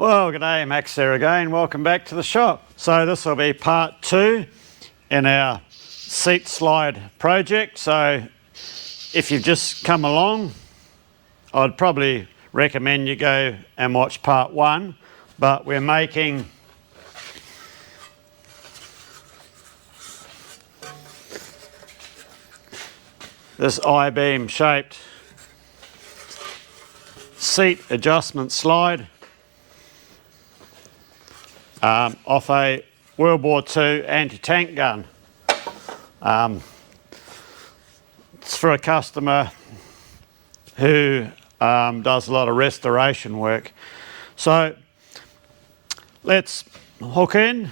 Well, g'day, Max here again. Welcome back to the shop. So this will be part 2 in our seat slide project. So if you've just come along, I'd probably recommend you go and watch part 1, but we're making this I-beam shaped seat adjustment slide off a World War II anti-tank gun. It's for a customer who does a lot of restoration work. So let's hook in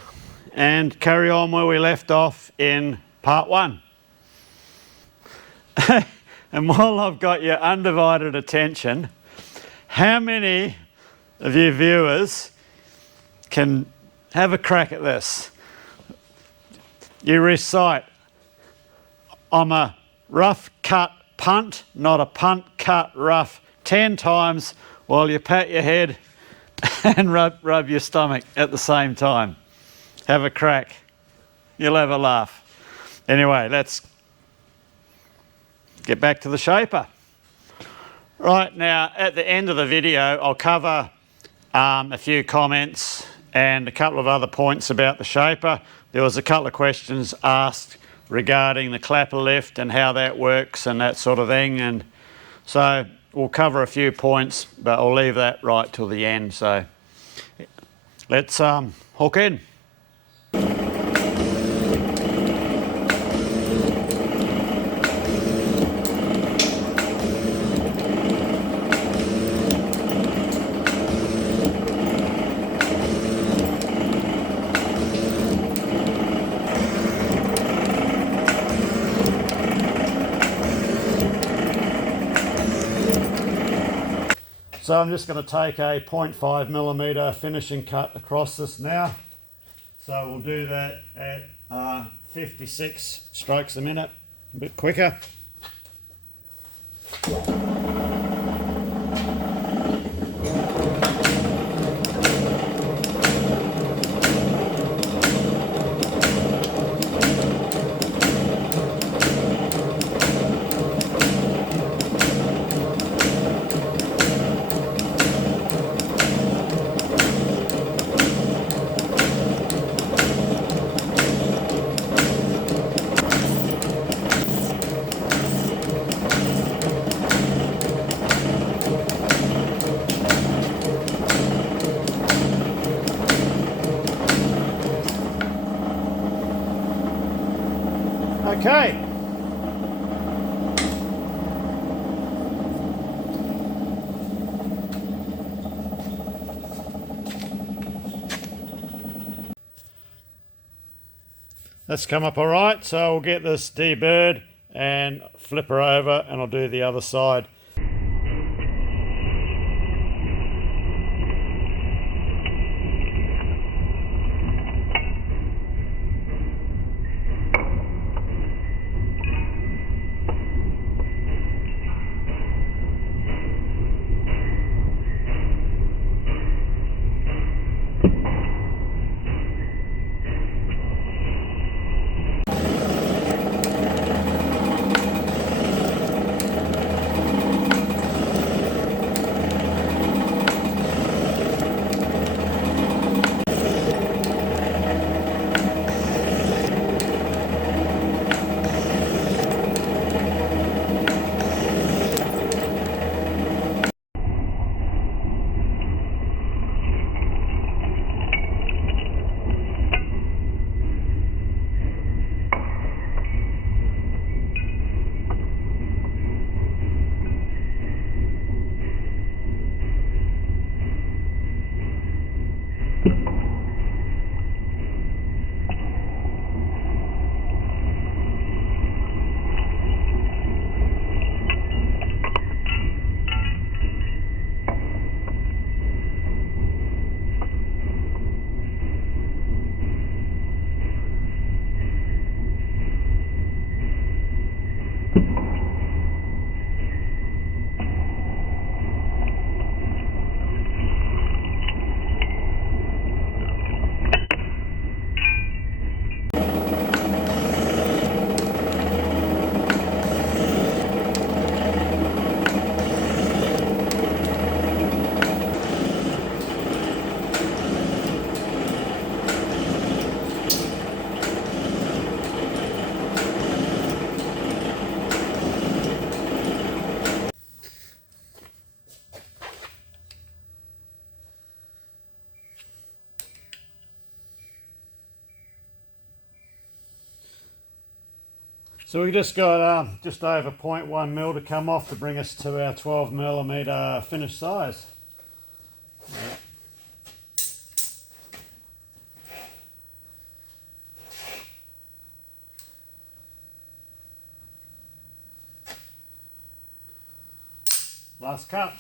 and carry on where we left off in part 1. And while I've got your undivided attention, how many of you viewers can have a crack at this? You recite, I'm a rough cut punt, not a punt cut rough, 10 times while you pat your head and rub your stomach at the same time. Have a crack. You'll have a laugh. Anyway, let's get back to the shaper. Right, now at the end of the video I'll cover a few comments and a couple of other points about the shaper. There was a couple of questions asked regarding the clapper lift and how that works and that sort of thing, and so we'll cover a few points, but I'll leave that right till the end. So let's hook in. So I'm just going to take a 0.5mm finishing cut across this now. So we'll do that at 56 strokes a minute, a bit quicker. Okay. That's come up all right, so I'll get this deburred and flip her over and I'll do the other side. So we just got just over 0.1 mil to come off to bring us to our 12 millimeter finished size. Last cut.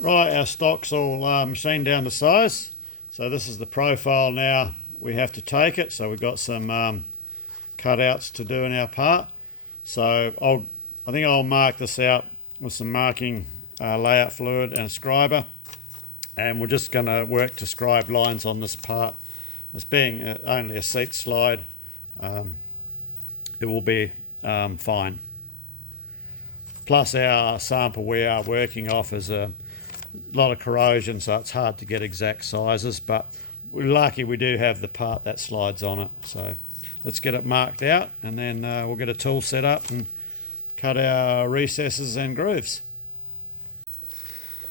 Right, our stock's all machined down to size. So this is the profile now. We have to take it. So we've got some cutouts to do in our part. So I think I'll mark this out with some marking layout fluid and a scriber. And we're just going to work to scribe lines on this part. As being only a seat slide, it will be fine. Plus our sample we are working off is a lot of corrosion, so it's hard to get exact sizes, but we're lucky we do have the part that slides on it. So let's get it marked out, and then we'll get a tool set up and cut our recesses and grooves.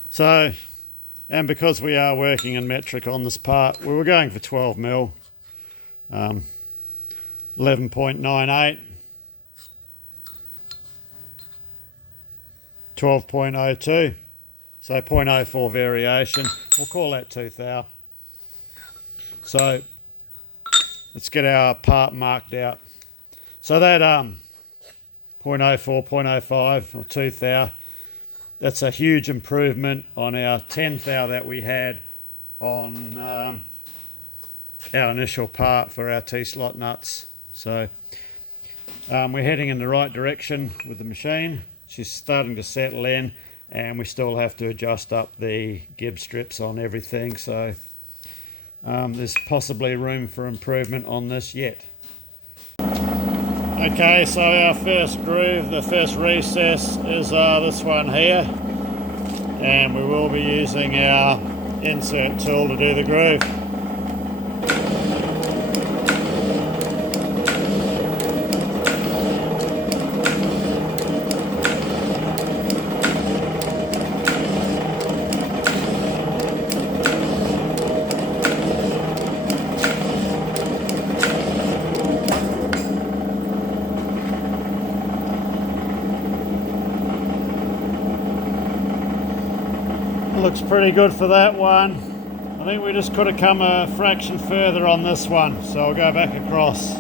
So, and because we are working in metric on this part, we were going for 12 mil, 11.98, 12.02. So 0.04 variation, we'll call that 2 thou. So let's get our part marked out. So that 0.04, 0.05 or 2 thou, that's a huge improvement on our 10 thou that we had on our initial part for our T-slot nuts. So we're heading in the right direction with the machine. She's starting to settle in, and we still have to adjust up the gib strips on everything, so there's possibly room for improvement on this yet. Okay, so our first groove, the first recess is this one here, and we will be using our insert tool to do the groove. Looks pretty good for that one. I think we just could have come a fraction further on this one, so I'll go back across.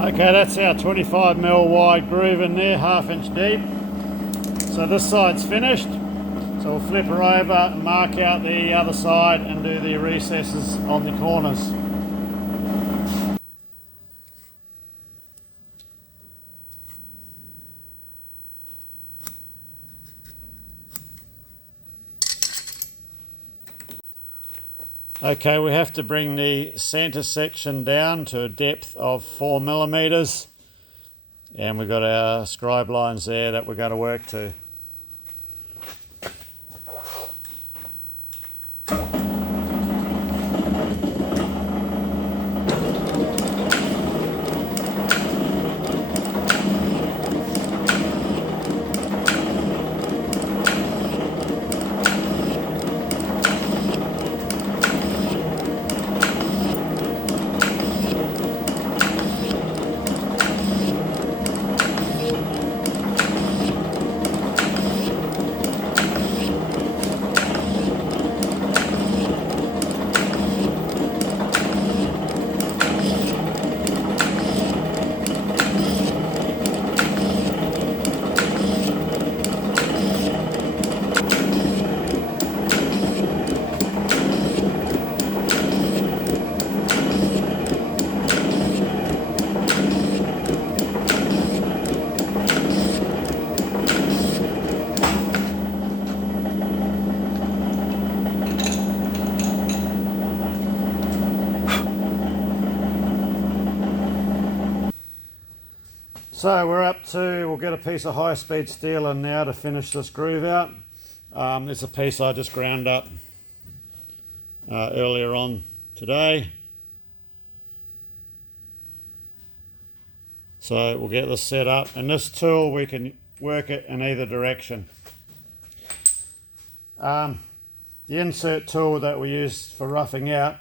Okay, that's our 25 mil wide groove in there, 1/2 inch deep. So this side's finished. So we'll flip her over and mark out the other side and do the recesses on the corners. Okay, we have to bring the centre section down to a depth of 4 millimeters, and we've got our scribe lines there that we're going to work to. So we're up to, we'll get a piece of high-speed steel in now to finish this groove out. It's a piece I just ground up earlier on today. So we'll get this set up, and this tool we can work it in either direction. The insert tool that we used for roughing out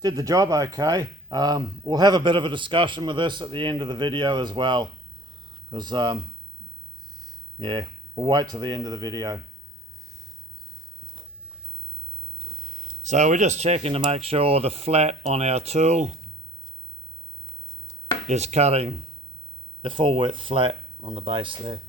did the job okay. We'll have a bit of a discussion with this at the end of the video as well, because yeah, we'll wait till the end of the video. So we're just checking to make sure the flat on our tool is cutting the full width flat on the base there.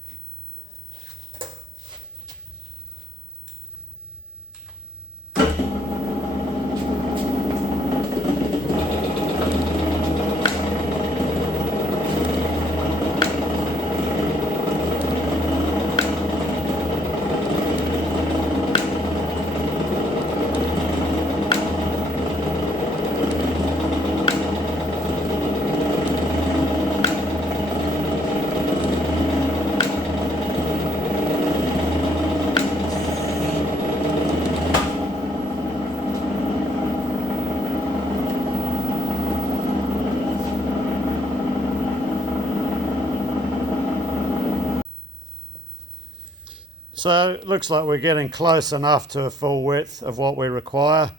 So it looks like we're getting close enough to a full width of what we require.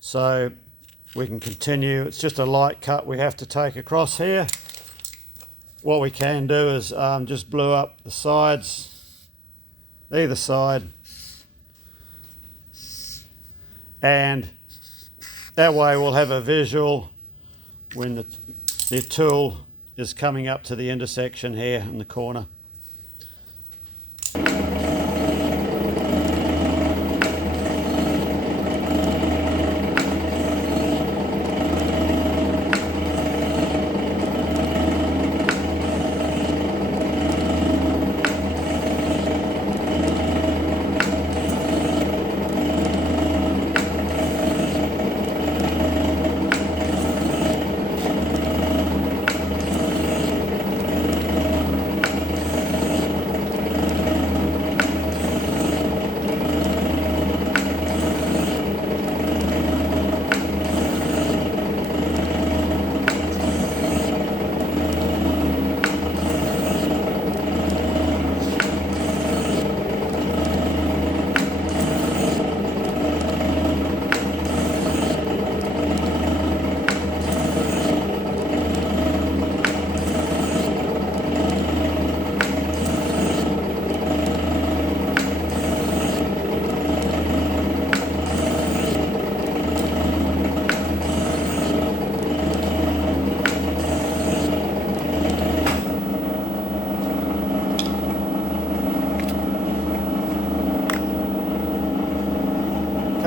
So we can continue. It's just a light cut we have to take across here. What we can do is just blue up the sides, either side. And that way we'll have a visual when the tool is coming up to the intersection here in the corner.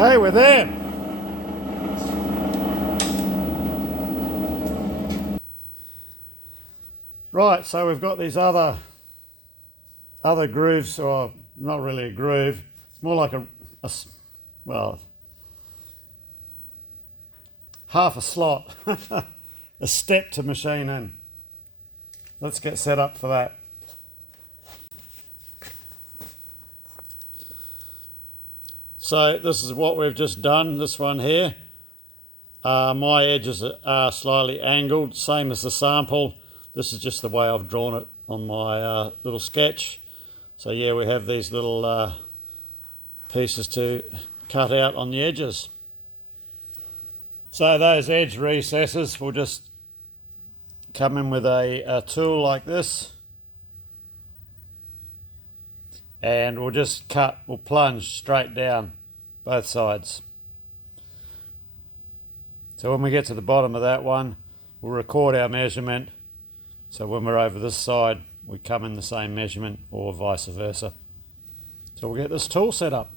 Okay, we're there. Right, so we've got these other grooves, or not really a groove. It's more like well, half a slot, a step to machine in. Let's get set up for that. So this is what we've just done, this one here. My edges are slightly angled, same as the sample. This is just the way I've drawn it on my little sketch. So yeah, we have these little pieces to cut out on the edges. So those edge recesses, we'll just come in with a tool like this. And we'll just we'll plunge straight down both sides. So when we get to the bottom of that one, we'll record our measurement. So when we're over this side, we come in the same measurement, or vice versa. So we'll get this tool set up.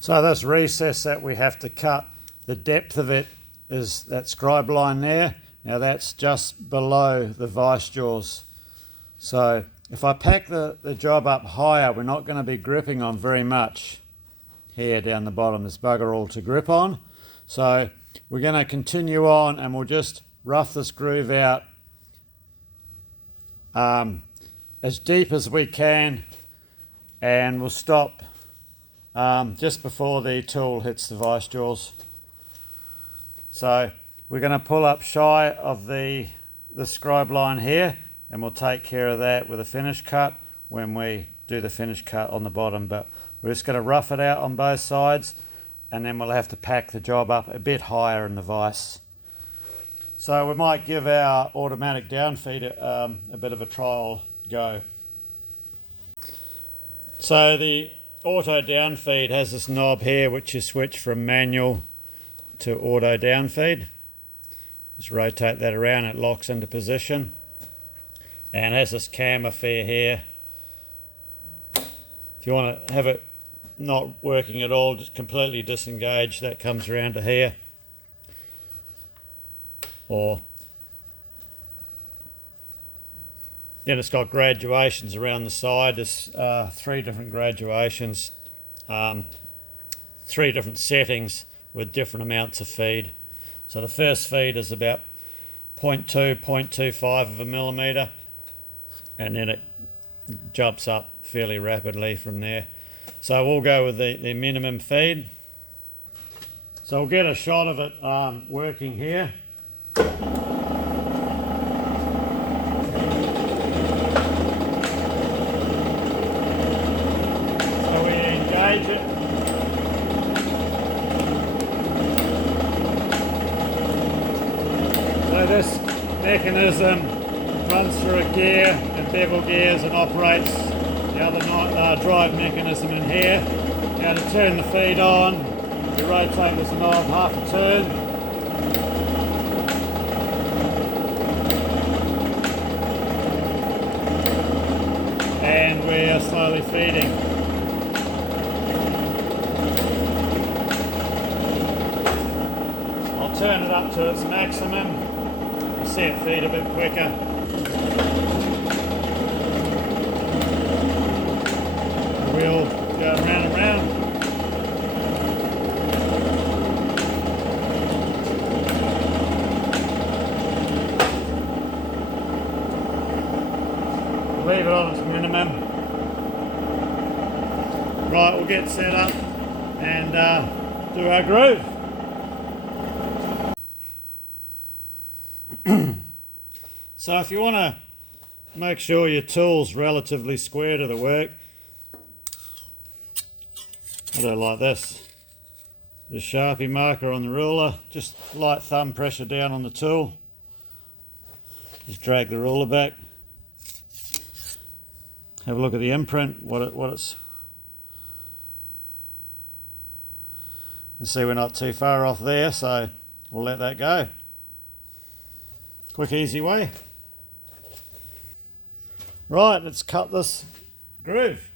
So this recess that we have to cut, the depth of it is that scribe line there. Now that's just below the vice jaws. So if I pack the job up higher, we're not going to be gripping on very much here down the bottom. There's bugger all to grip on. So we're going to continue on and we'll just rough this groove out as deep as we can, and we'll stop just before the tool hits the vice jaws. So we're going to pull up shy of the scribe line here, and we'll take care of that with a finish cut when we do the finish cut on the bottom. But we're just going to rough it out on both sides, and then we'll have to pack the job up a bit higher in the vise. So we might give our automatic downfeed a bit of a trial go. So the auto downfeed has this knob here which you switch from manual to auto downfeed. Just rotate that around, it locks into position, and has this cam affair here. If you want to have it not working at all, just completely disengage, that comes around to here. Or then it's got graduations around the side. There's 3 different graduations, 3 different settings with different amounts of feed. So the first feed is about 0.2, 0.25 of a millimetre, and then it jumps up fairly rapidly from there. So we'll go with the minimum feed. So we'll get a shot of it working here. So we engage it. So this mechanism runs through a gear and bevel gears and operates the other drive mechanism in here. Now to turn the feed on, you rotate this knob half a turn. And we are slowly feeding. I'll turn it up to its maximum. You'll see it feed a bit quicker. We'll go round and round. Leave it on its minimum. Right, we'll get set up and do our groove. So if you want to make sure your tool's relatively square to the work, I do it like this. The Sharpie marker on the ruler, just light thumb pressure down on the tool. Just drag the ruler back. Have a look at the imprint, what it's. And see we're not too far off there, so we'll let that go. Quick, easy way. Right, let's cut this groove.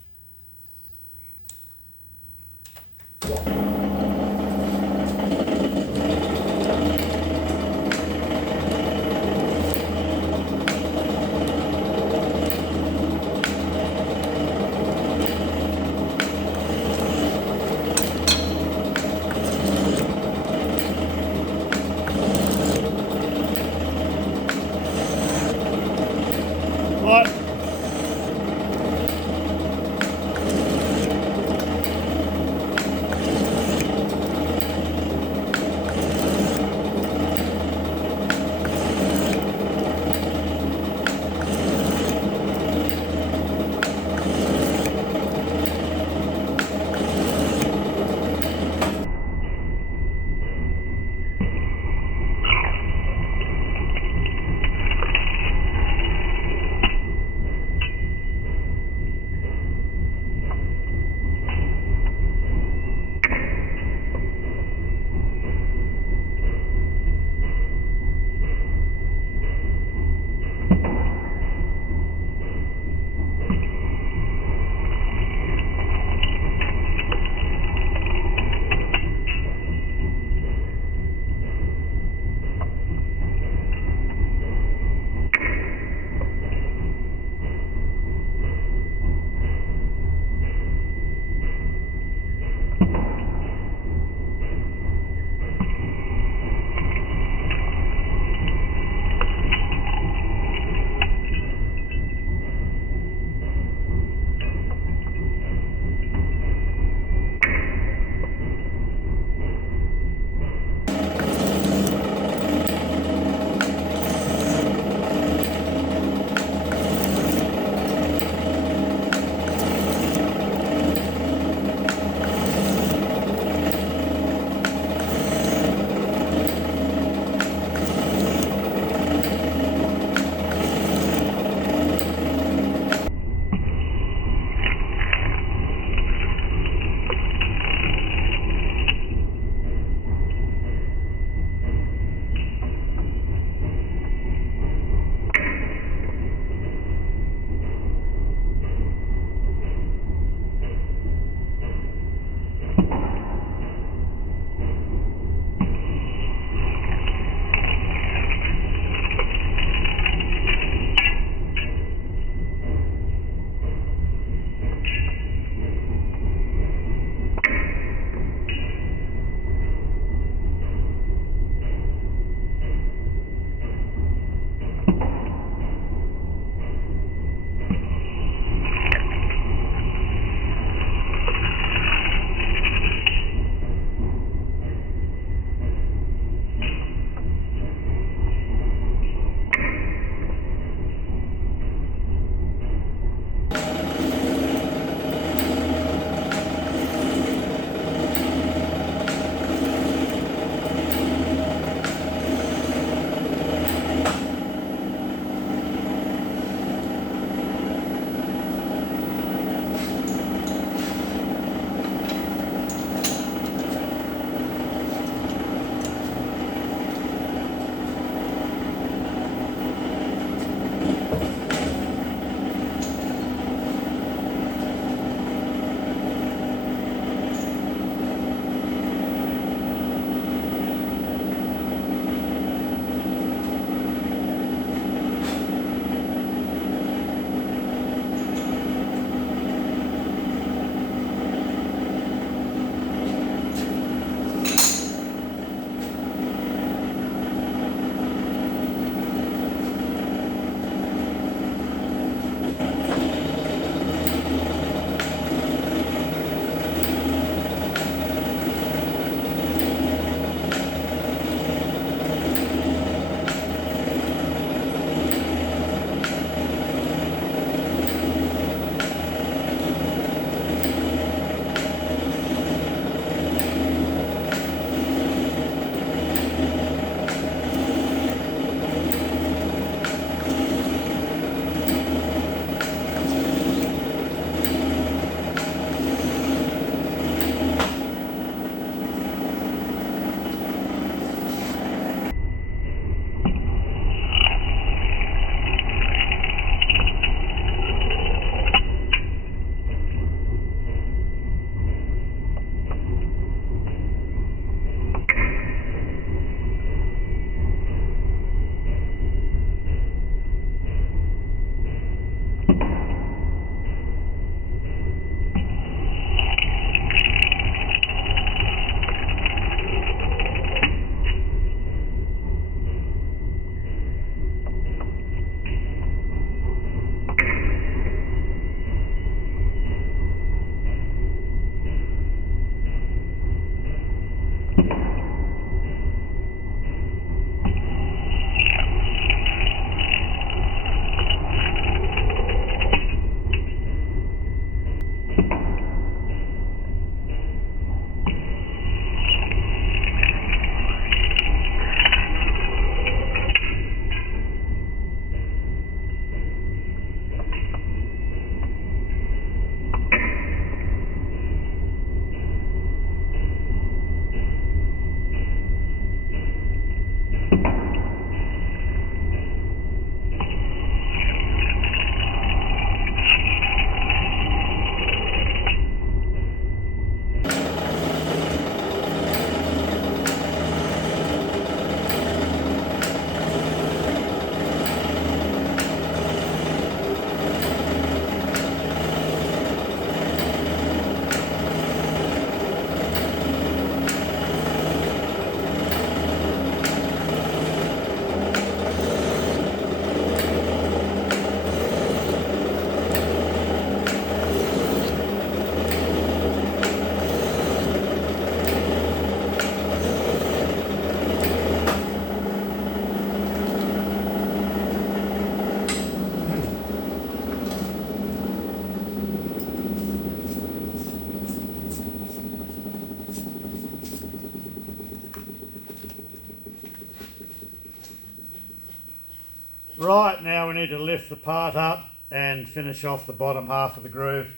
Right, now we need to lift the part up and finish off the bottom half of the groove.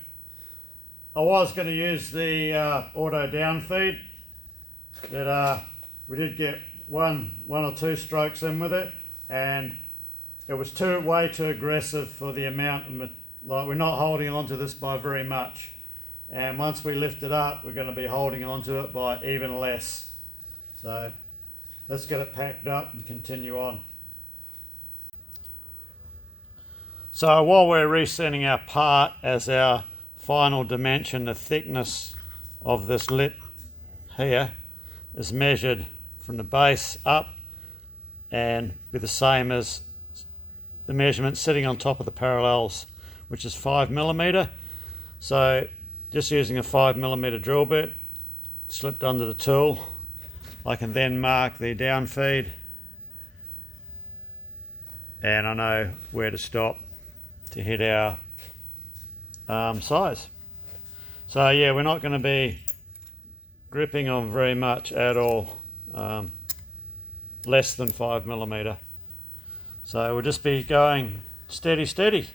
I was going to use the auto down feed, but we did get one or two strokes in with it, and it was way too aggressive for the amount of, like, we're not holding on to this by very much, and once we lift it up we're going to be holding on to it by even less. So let's get it packed up and continue on. So while we're resetting our part as our final dimension, the thickness of this lip here is measured from the base up and be the same as the measurement sitting on top of the parallels, which is 5mm. So just using a 5mm drill bit slipped under the tool, I can then mark the down feed and I know where to stop to hit our size. So yeah, we're not going to be gripping on very much at all, less than 5mm. So we'll just be going steady.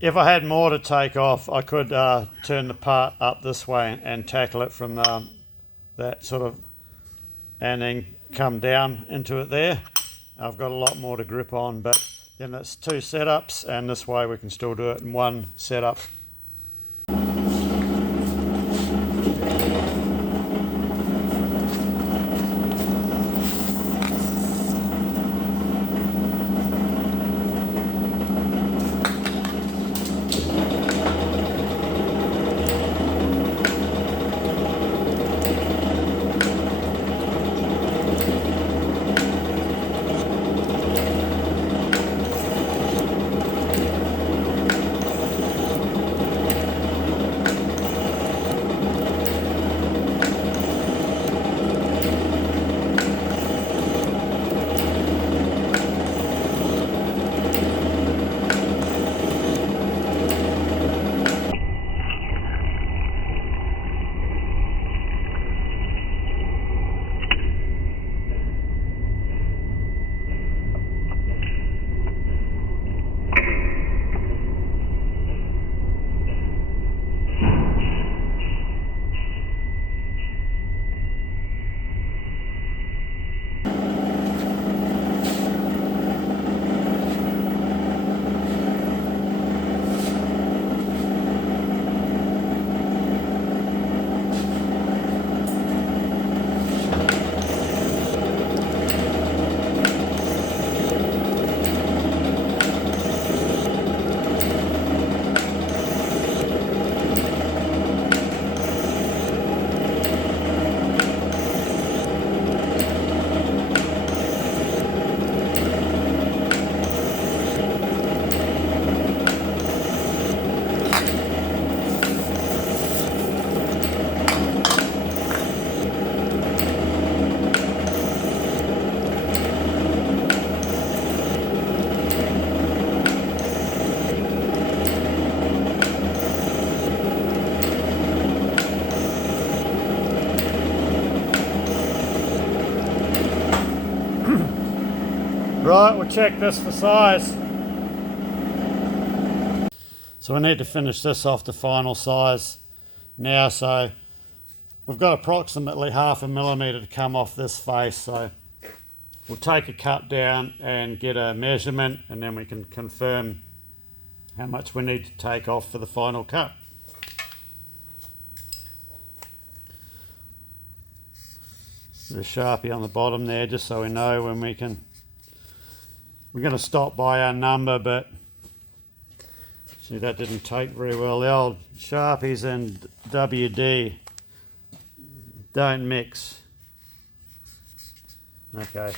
If I had more to take off, I could turn the part up this way and tackle it from that sort of, and then come down into it there. I've got a lot more to grip on, but then that's two setups, and this way we can still do it in one setup. Right, we'll check this for size. So we need to finish this off the final size now. So we've got approximately 0.5mm to come off this face. So we'll take a cut down and get a measurement, and then we can confirm how much we need to take off for the final cut. Put a Sharpie on the bottom there just so we know when we can. We're going to stop by our number, but see, that didn't take very well. The old Sharpies and WD don't mix. Okay,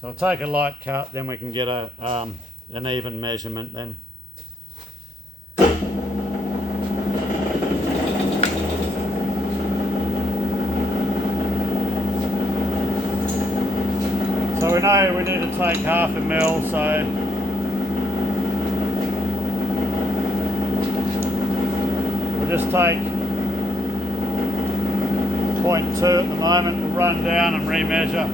so I'll take a light cut, then we can get an even measurement then. So we know we need to take 0.5mm, so we'll just take 0.2 at the moment. We'll run down and remeasure.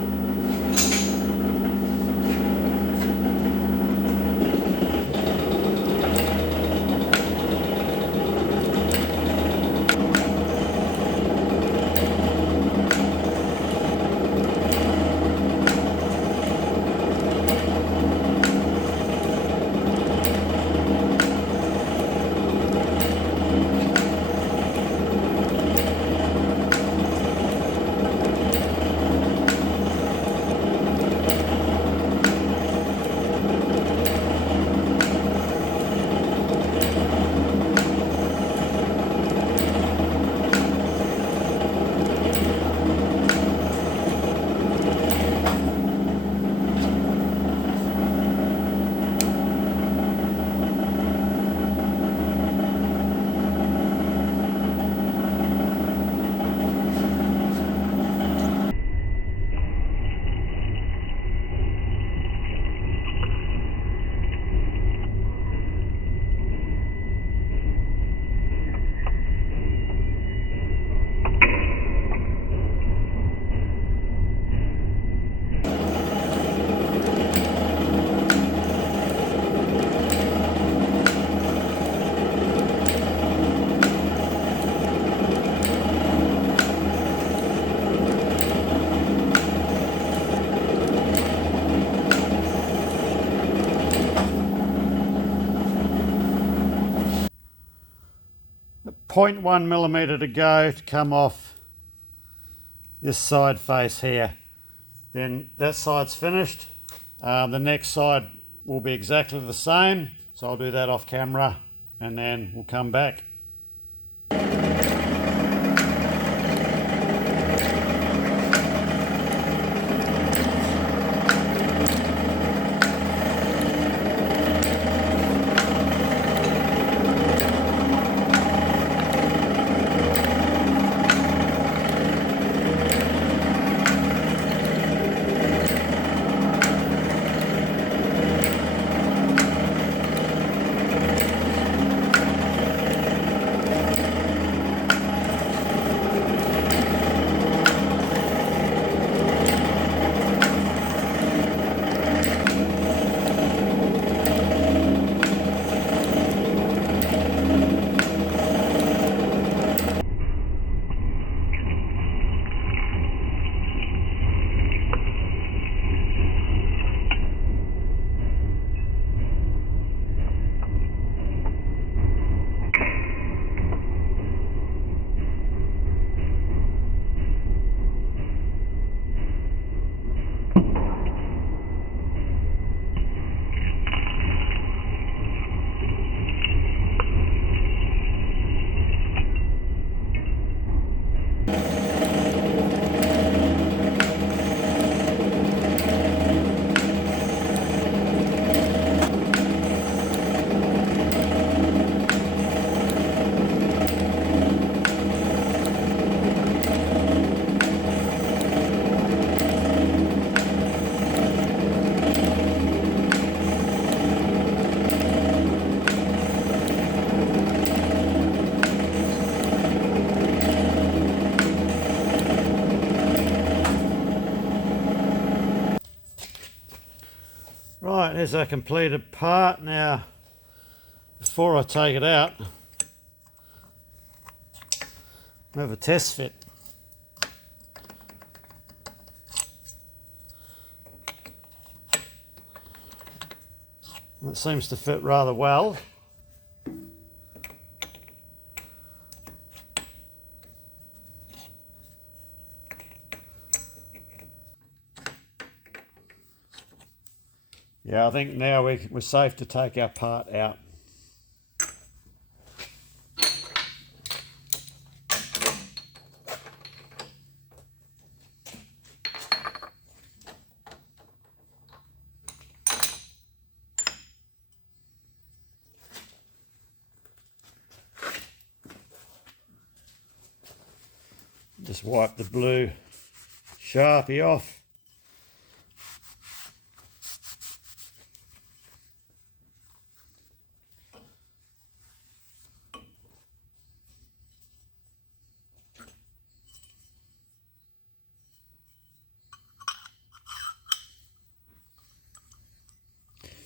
0.1 millimetre to go to come off this side face here. Then that side's finished. The next side will be exactly the same, so I'll do that off camera and then we'll come back. Right, here's our completed part. Now, before I take it out, I have a test fit. It seems to fit rather well. Yeah, I think now we're safe to take our part out. Just wipe the blue Sharpie off.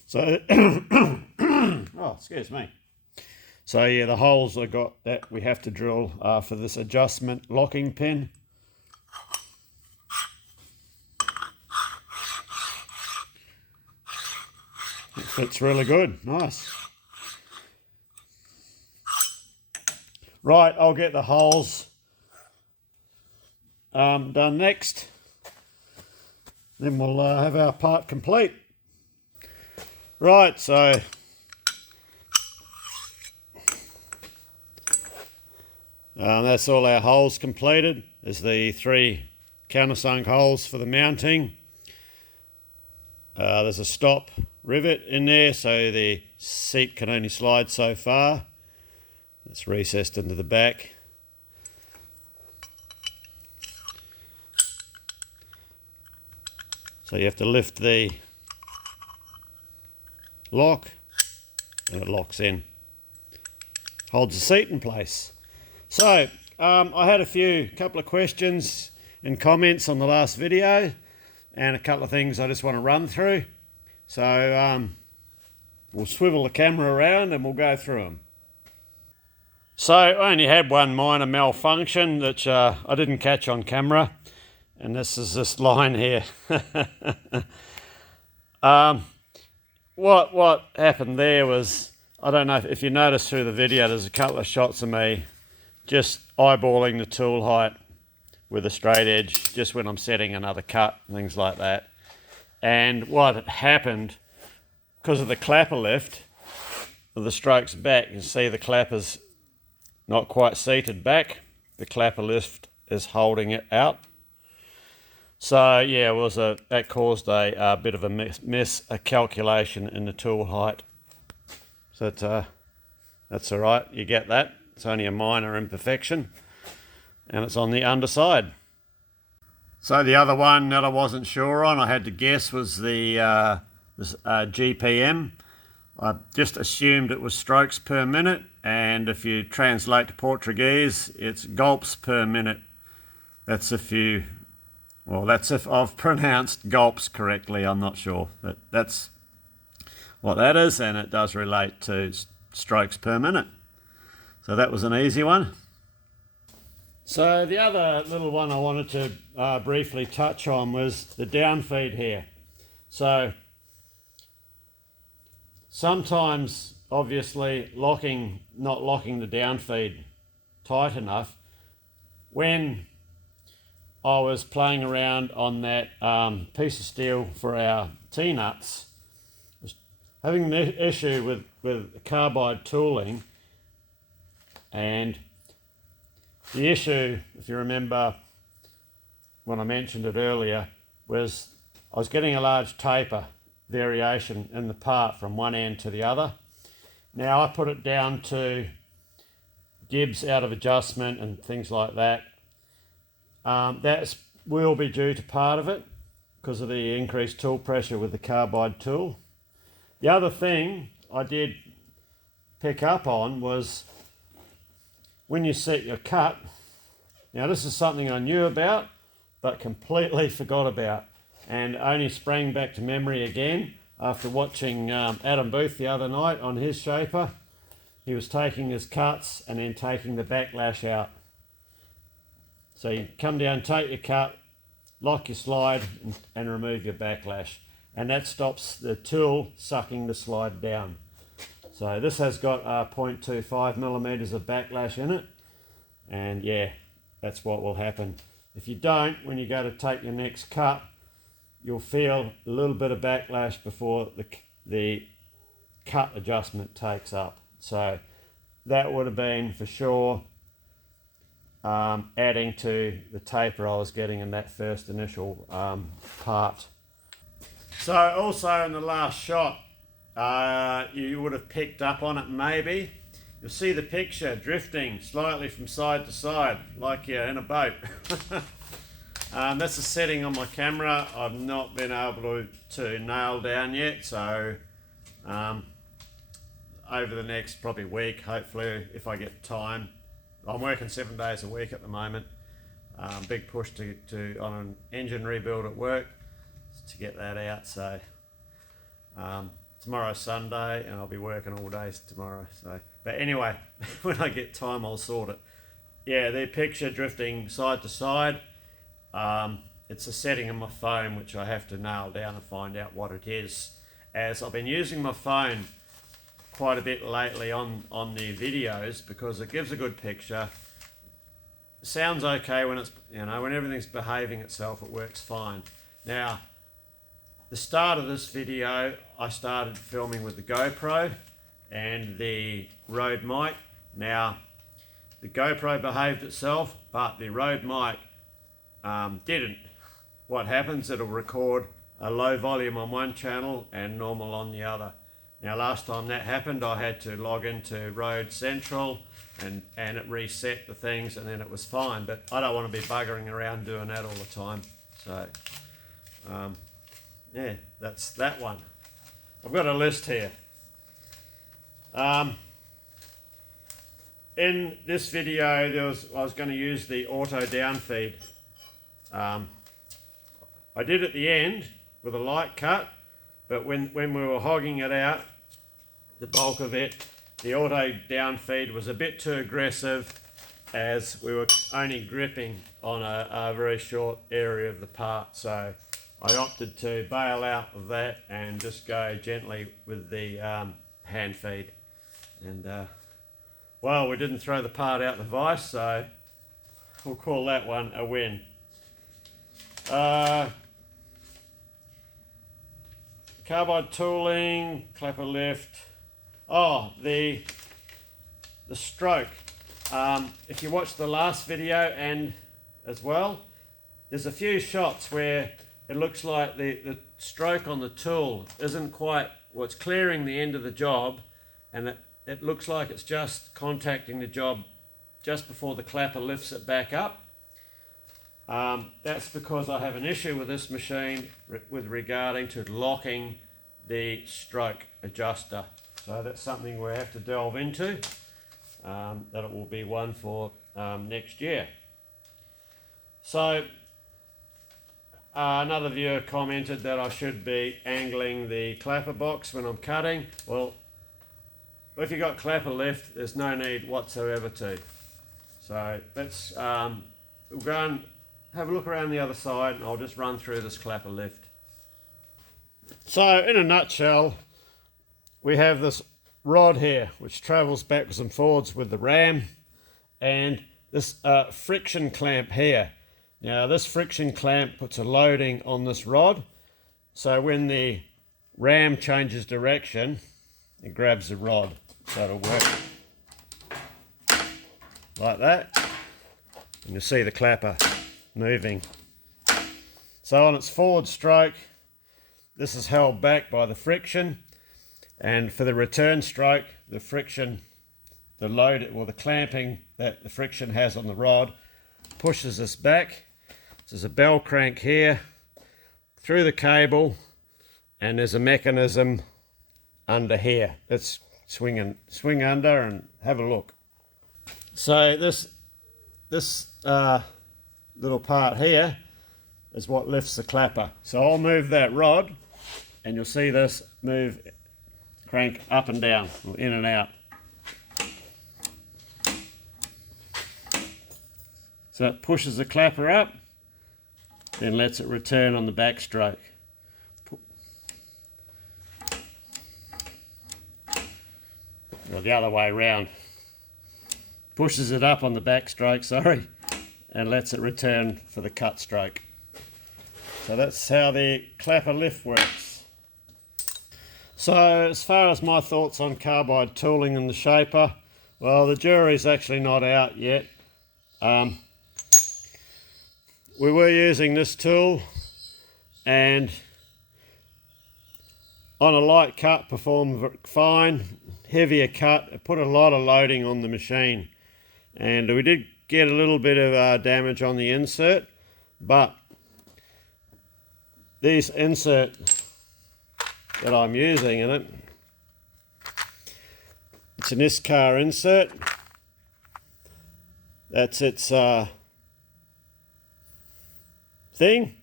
So, oh, excuse me. So yeah, the holes I got that we have to drill for this adjustment locking pin. It fits really good, nice. Right, I'll get the holes done next. Then we'll have our part complete. Right, so that's all our holes completed. There's the 3 countersunk holes for the mounting. There's a stop rivet in there, so the seat can only slide so far. It's recessed into the back. So you have to lift the lock and it locks in. Holds the seat in place. So I had a couple of questions and comments on the last video and a couple of things I just want to run through. So we'll swivel the camera around and we'll go through them. So I only had one minor malfunction that I didn't catch on camera, and this is this line here. What happened there was, I don't know if you noticed through the video, there's a couple of shots of me just eyeballing the tool height with a straight edge, just when I'm setting another cut, things like that. And what had happened, because of the clapper lift of the strokes back, you can see the clapper's not quite seated back. The clapper lift is holding it out. So yeah, that caused a bit of a miscalculation in the tool height. So that's all right, you get that. It's only a minor imperfection, and it's on the underside. So the other one that I wasn't sure on, I had to guess, was the GPM. I just assumed it was strokes per minute, and if you translate to Portuguese, it's gulps per minute. That's if I've pronounced gulps correctly. I'm not sure, but that's what that is, and it does relate to strokes per minute. So that was an easy one. So the other little one I wanted to briefly touch on was the downfeed here. So sometimes, obviously, not locking the downfeed tight enough. When I was playing around on that piece of steel for our T-nuts, was having an issue with carbide tooling, and the issue, if you remember when I mentioned it earlier, was I was getting a large taper variation in the part from one end to the other. Now I put it down to gibs out of adjustment and things like that. That will be due to part of it because of the increased tool pressure with the carbide tool. The other thing I did pick up on was when you set your cut. Now this is something I knew about but completely forgot about, and only sprang back to memory again after watching Adam Booth the other night on his shaper. He was taking his cuts and then taking the backlash out. So you come down, take your cut, lock your slide and remove your backlash, and that stops the tool sucking the slide down. So this has got 0.25 millimeters of backlash in it, and yeah, that's what will happen. If you don't, when you go to take your next cut, you'll feel a little bit of backlash before the cut adjustment takes up. So that would have been for sure adding to the taper I was getting in that first initial part. So also in the last shot, you would have picked up on it maybe. You'll see the picture drifting slightly from side to side like you're in a boat. That's a setting on my camera I've not been able to nail down yet, so over the next probably week, hopefully, if I get time. I'm working 7 days a week at the moment. Big push on an engine rebuild at work to get that out. So tomorrow's Sunday and I'll be working all days tomorrow. So, but anyway, when I get time, I'll sort it. Yeah, the picture drifting side to side. It's a setting on my phone which I have to nail down and find out what it is, as I've been using my phone quite a bit lately on the videos because it gives a good picture. It sounds okay when it's, when everything's behaving itself, it works fine. Now, the start of this video, I started filming with the GoPro and the Rode mic. Now, the GoPro behaved itself, but the Rode mic didn't. What happens, it'll record a low volume on one channel and normal on the other. Now last time that happened, I had to log into Rode Central and it reset the things and then it was fine, but I don't want to be buggering around doing that all the time. So yeah, that's that one. I've got a list here. In this video, I was going to use the auto downfeed. I did at the end with a light cut, but when we were hogging it out, the bulk of it, the auto downfeed was a bit too aggressive as we were only gripping on a very short area of the part. So I opted to bail out of that and just go gently with the hand feed. And Well, we didn't throw the part out the vise, so we'll call that one a win. Carbide tooling, clapper lift. Oh, the stroke. If you watched the last video and as well, there's a few shots where it looks like the stroke on the tool isn't quite, well, it's clearing the end of the job, and it looks like it's just contacting the job just before the clapper lifts it back up. That's because I have an issue with this machine with regarding to locking the stroke adjuster. So that's something we have to delve into. That it will be one for next year. So another viewer commented that I should be angling the clapper box when I'm cutting. Well, if you've got clapper lift, there's no need whatsoever to. So let's we'll go and have a look around the other side, and I'll just run through this clapper lift. So in a nutshell, we have this rod here which travels backwards and forwards with the ram, and this friction clamp here. Now this friction clamp puts a loading on this rod, so when the ram changes direction, it grabs the rod. So it'll work like that, and you'll see the clapper moving. So on its forward stroke, this is held back by the friction, and for the return stroke, the friction, the load, or the clamping that the friction has on the rod pushes this back. So there's a bell crank here through the cable, and there's a mechanism under here. Let's swing under and have a look. So this little part here is what lifts the clapper. So I'll move that rod, and you'll see this move, crank up and down, or in and out. So it pushes the clapper up, then lets it return on the backstroke. Or the other way around. Pushes it up on the backstroke, sorry, and lets it return for the cut stroke. So that's how the clapper lift works. So as far as my thoughts on carbide tooling and the shaper, well, the jury's actually not out yet. We were using this tool, and on a light cut performed fine. Heavier cut, it put a lot of loading on the machine, and we did get a little bit of damage on the insert, but these inserts that I'm using in it, it's an ISCAR insert. That's its thing.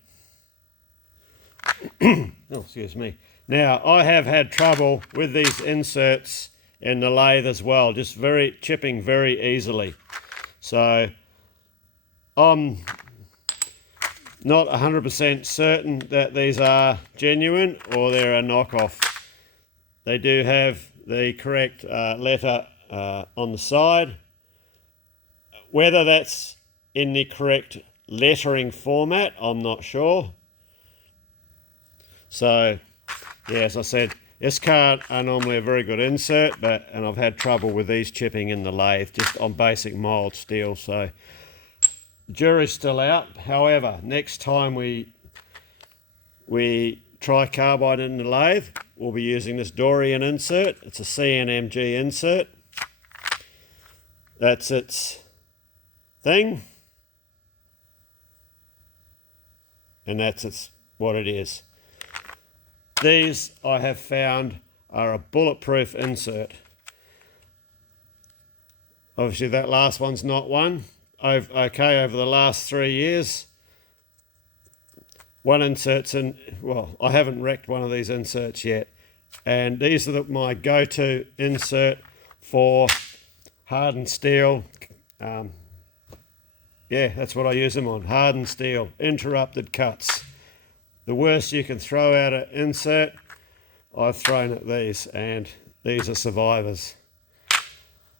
Oh, excuse me. Now, I have had trouble with these inserts in the lathe as well, just chipping very easily. So I'm not 100% certain that these are genuine or they're a knockoff. They do have the correct letter on the side. Whether that's in the correct lettering format, I'm not sure. So, yeah, as I said, ISCAR are normally a very good insert, and I've had trouble with these chipping in the lathe, just on basic mild steel. So, the jury's still out. However, next time we try carbide in the lathe, we'll be using this Dorian insert. It's a CNMG insert. That's its thing, and that's what it is. These I have found are a bulletproof insert. Obviously that last one's not one. Over the last 3 years, one insert's in, well, I haven't wrecked one of these inserts yet, and these are my go-to insert for hardened steel. Yeah, that's what I use them on, hardened steel, interrupted cuts. The worst you can throw out an insert, I've thrown at these, and these are survivors.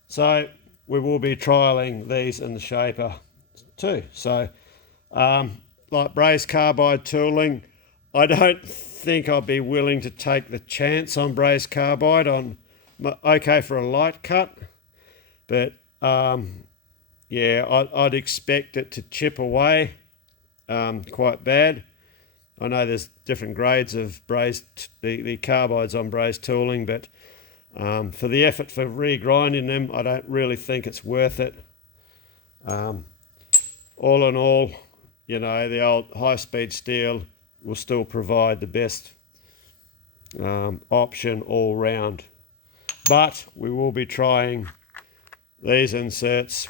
So we will be trialling these in the Shaper too. So like Braze Carbide tooling, I don't think I'd be willing to take the chance on Braze Carbide. On okay for a light cut, but yeah, I'd expect it to chip away quite bad. I know there's different grades of brazed, the carbides on brazed tooling, but for the effort for regrinding them, I don't really think it's worth it. All in all, you know, the old high-speed steel will still provide the best option all round. But we will be trying these inserts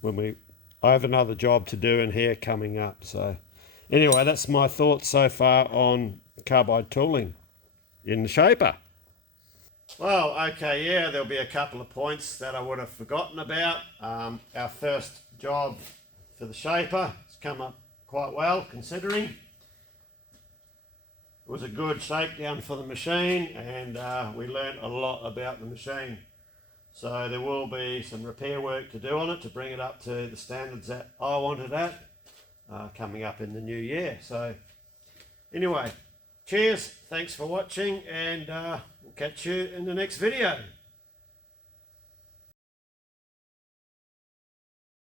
when I have another job to do in here coming up. So anyway, that's my thoughts so far on carbide tooling in the Shaper. Well, okay, yeah, there'll be a couple of points that I would have forgotten about. Our first job for the Shaper has come up quite well, considering it was a good shakedown for the machine, and we learnt a lot about the machine. So there will be some repair work to do on it to bring it up to the standards that I wanted at coming up in the new year. So anyway, cheers, thanks for watching, and we'll catch you in the next video.